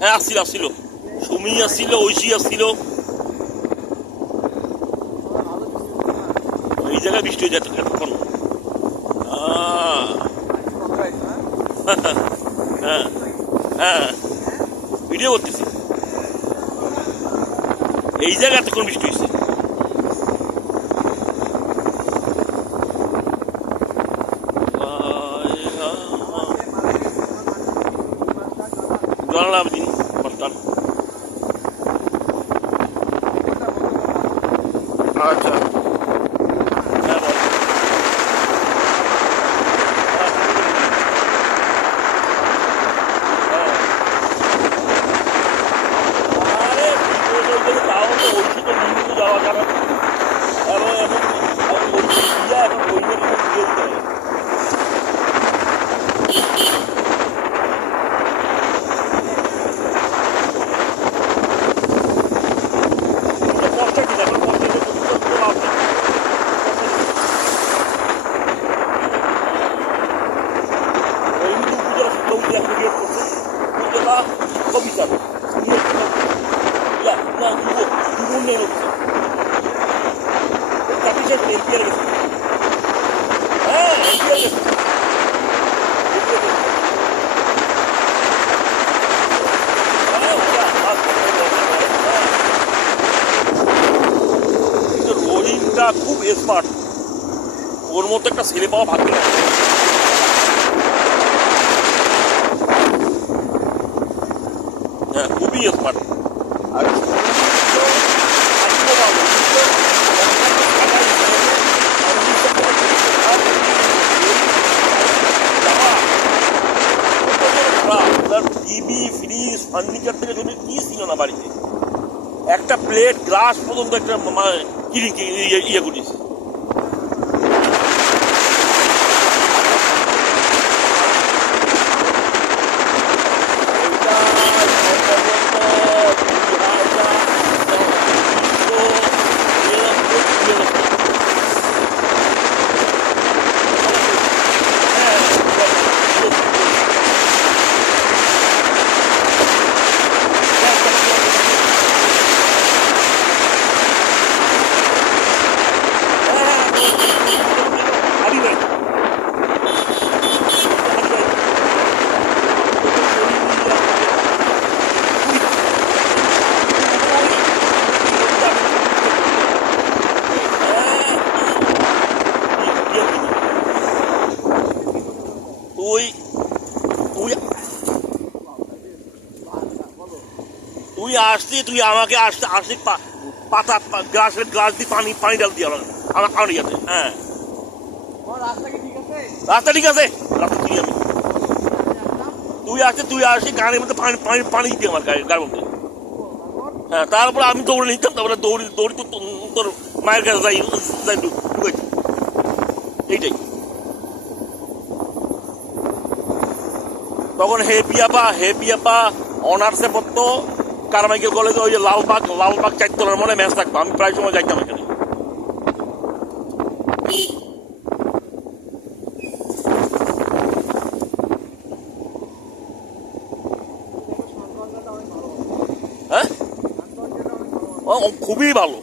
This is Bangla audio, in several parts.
হ্যাঁ আসছিল আসছিল, সুমি আসছিল, ঐশী আসছিল। এই জায়গায় বৃষ্টি হয়ে যায় এতক্ষণ। হ্যাঁ হ্যাঁ ভিডিও করতেছি, এই জায়গায় এতক্ষণ বৃষ্টি হয়েছে। জানালাম দিন মাস্টার। আচ্ছা হ্যাঁ বল। আরে তাও তো ঐশী তো নিয়ে যাওয়া যাবে, এখন ঐশী দিয়া এখন ঐশী দিয়ে দিতে হবে। রহিমটা খুব স্মার্ট, ওর মতো একটা ছেলে পাওয়া ভাগ্য। হ্যাঁ খুবই স্মার্ট। আর টিভি ফ্রিজ ফার্নিচার থেকে যদি কি ছিল না বাড়িতে, একটা প্লেট গ্লাস পর্যন্ত একটা ইয়ে করিস। তুই আসতি, তুই আমাকে আসতে আসতে পাতা গ্লাস দিয়ে পানি ডাল দিয়ে আমার ইয়াতে। হ্যাঁ রাস্তা ঠিক আছে, রাস্তা ঠিক আমি তুই আসি গাড়ির মধ্যে পানি দিতে আমার গাড়ির মধ্যে। হ্যাঁ তারপরে আমি দৌড়ে নিতাম, তারপরে দৌড়ি তো তোর মায়ের কাছে যাই এইটাই। তখন হেপিয়াপা অনার্সে পড়তো কারমাইকেল কলেজে, ওই যে লালবাগ চারতলার মনে ম্যাচ থাকতো, আমি প্রায় সময় যাইতাম এখানে। হ্যাঁ খুবই ভালো,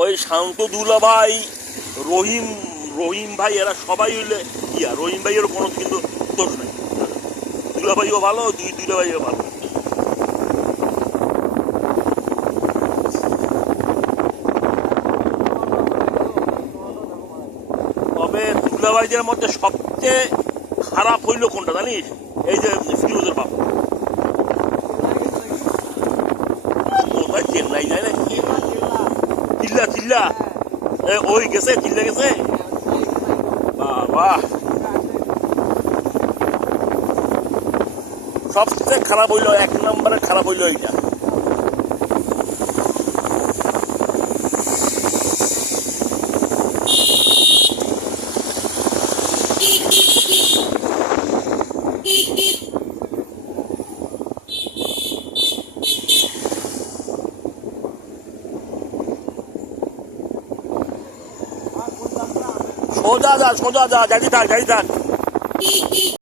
ওই শান্ত দুলা ভাই, রহিম ভাই, এরা সবাই হইলে ইয়া, রহিম ভাইয়ের কোনো কিন্তু দোষ নাই, দুলা ভাইও ভালো, দুইটা ভাইও ভালো। তবে দুলা ভাইদের মধ্যে সবচেয়ে খারাপ হইল কোনটা জানিস? এই যে ফিরোজের বাপ কোথায়, চেন্নাই যায় না, চিল্লা ওই গেছে, চিল্লা গেছে। বাবা সবচেয়ে খারাপ হইল, 1 নম্বরে খারাপ হইল এইটা। সোজা যা, সোজা যা, জানি থাক, জানি থাক।